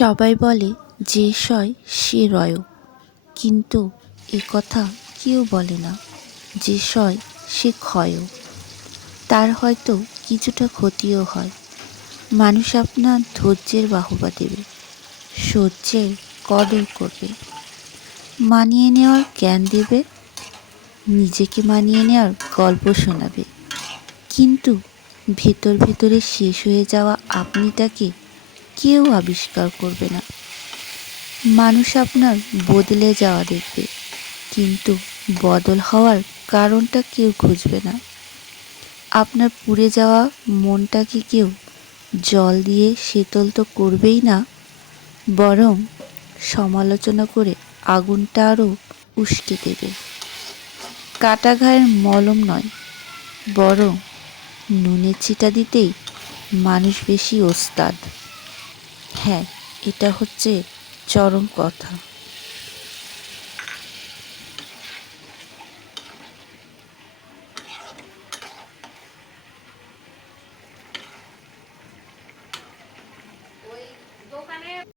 সবাই বলে যে সয় সে রয়, কিন্তু এ কথা কেউ বলে না যে সয় সে ক্ষয়। তার হয়তো কিছুটা ক্ষতিও হয়। মানুষ আপনার ধৈর্যের বাহবা দেবে, সহ্যের কদর করবে, মানিয়ে নেওয়ার জ্ঞান দেবে, নিজেকে মানিয়ে নেওয়ার গল্প শোনাবে। কিন্তু ভেতর ভেতরে শেষ হয়ে যাওয়া আপনিটাকে কেউ আবিষ্কার করবে না। মানুষ আপনার বদলে যাওয়া দেখবে, কিন্তু বদল হওয়ার কারণটা কেউ খুঁজবে না। আপনার পুড়ে যাওয়া মনটাকে কেউ জল দিয়ে শীতল তো করবেই না, বরং সমালোচনা করে আগুনটা আরও উস্কে দেবে। কাটা ঘায়ের মলম নয়, বরং নুনের ছিটা দিতেই মানুষ বেশি ওস্তাদ। হ্যাঁ, এটা হচ্ছে চরম কথা।